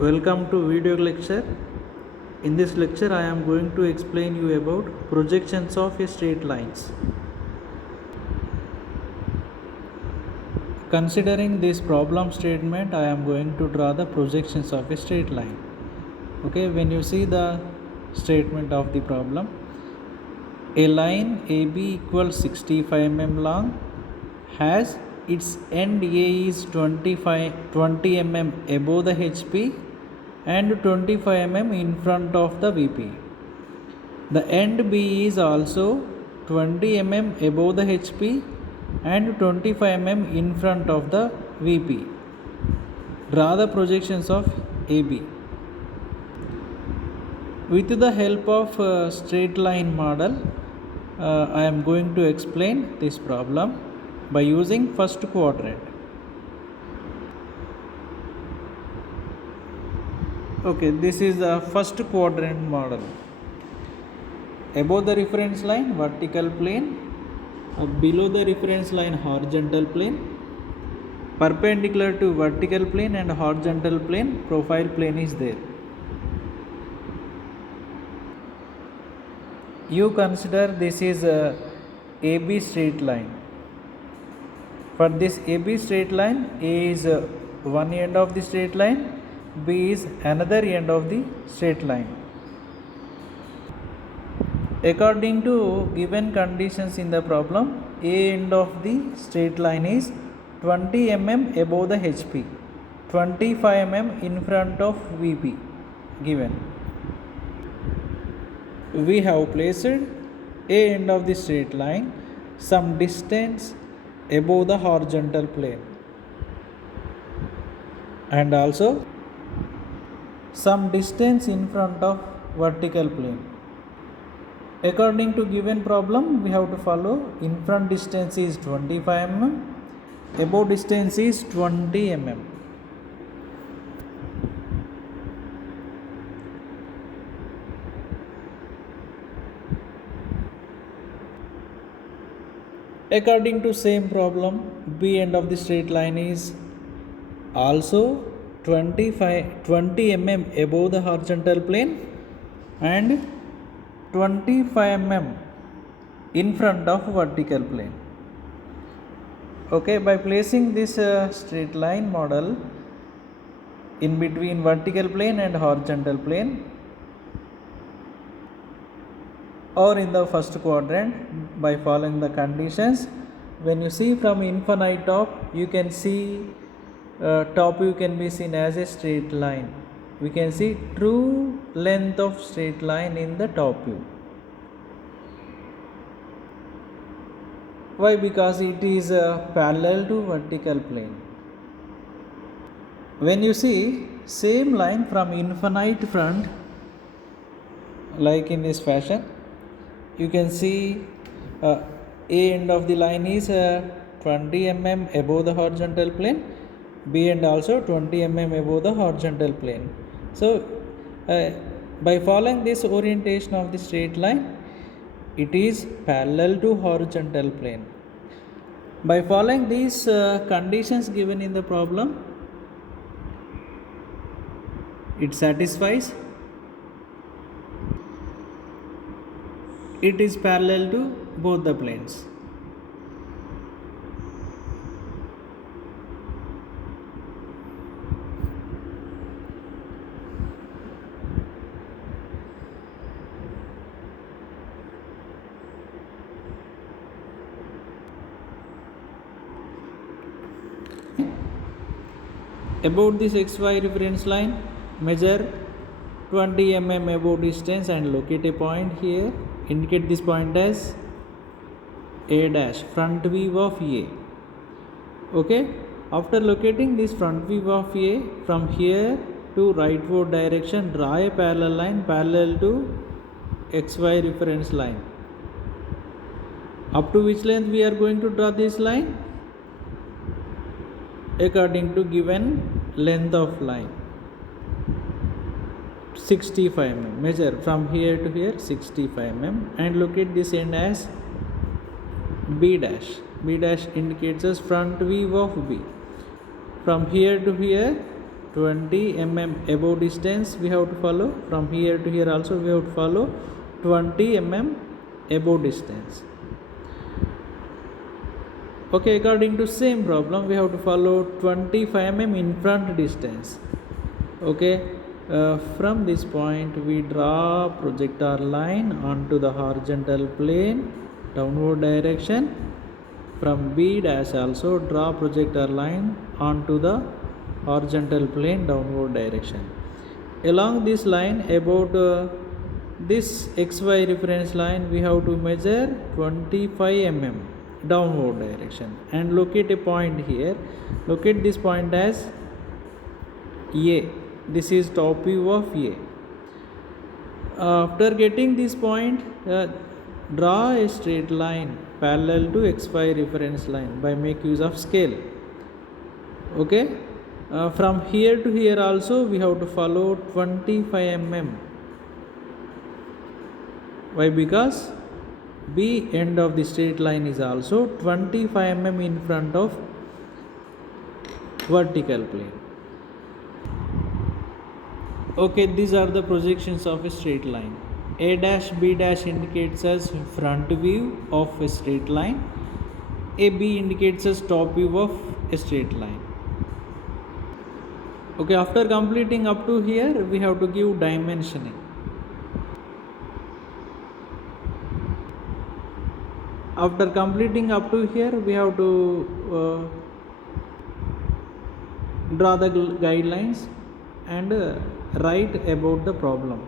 Welcome to video lecture. In this lecture I am going to explain you about projections of a straight lines. Considering this problem statement, I am going to draw the projections of a straight line. Okay, when you see the statement of the problem, a line AB equals 65 mm long has its end A is 20 mm above the HP and 25 mm in front of the VP. The end B is also 20 mm above the HP and 25 mm in front of the VP. Draw the projections of AB. With the help of a straight line model, I am going to explain this problem by using first quadrant. Okay, this is the first quadrant model. Above the reference line, vertical plane. Below the reference line, horizontal plane. Perpendicular to vertical plane and horizontal plane, profile plane is there. You consider this is a AB straight line. For this AB straight line, A is one end of the straight line, B is another end of the straight line. According to given conditions in the problem, A end of the straight line is 20 mm above the HP, 25 mm in front of VP given. We have placed A end of the straight line some distance above the horizontal plane and also some distance in front of vertical plane. According to given problem, we have to follow in front distance is 25 mm, above distance is 20 mm. According to same problem, B end of the straight line is also 20 mm above the horizontal plane and 25 mm in front of vertical plane. Okay, by placing this straight line model in between vertical plane and horizontal plane or in the first quadrant, by following the conditions, when you see from infinite top, you can see top view can be seen as a straight line. We can see true length of straight line in the top view. Why? Because it is parallel to vertical plane. When you see same line from infinite front, like in this fashion, you can see A end of the line is 20 mm above the horizontal plane, B end also 20 mm above the horizontal plane. So by following this orientation of the straight line, it is parallel to horizontal plane. By following these conditions given in the problem, it satisfies. It is parallel to both the planes. About this XY reference line, measure 20 mm above distance and locate a point here. Indicate this point as A dash, front view of A. Okay, after locating this front view of A, from here to rightward direction, draw a parallel line parallel to XY reference line. Up to which length we are going to draw this line? According to given length of line, 65 mm. Measure from here to here 65 mm and locate this end as B dash. B dash indicates as front view of B. From here to here 20 mm above distance we have to follow. From here to here also we have to follow 20 mm above distance. Okay, according to same problem we have to follow 25 mm in front distance. Okay, from this point we draw projector line onto the horizontal plane downward direction. From B dash also draw projector line onto the horizontal plane downward direction. Along this line, about this XY reference line, we have to measure 25 mm downward direction and locate a point here. Locate this point as A. This is top view of A. After getting this point, draw a straight line parallel to XY reference line by make use of scale. Okay, from here to here also we have to follow 25 mm. Why? Because B end of the straight line is also 25 mm in front of vertical plane. Okay, these are the projections of a straight line. A dash B dash indicates as front view of a straight line. AB indicates as top view of a straight line. Okay, after completing up to here we have to give dimensioning. After completing up to here we have to draw the guidelines and write about the problem.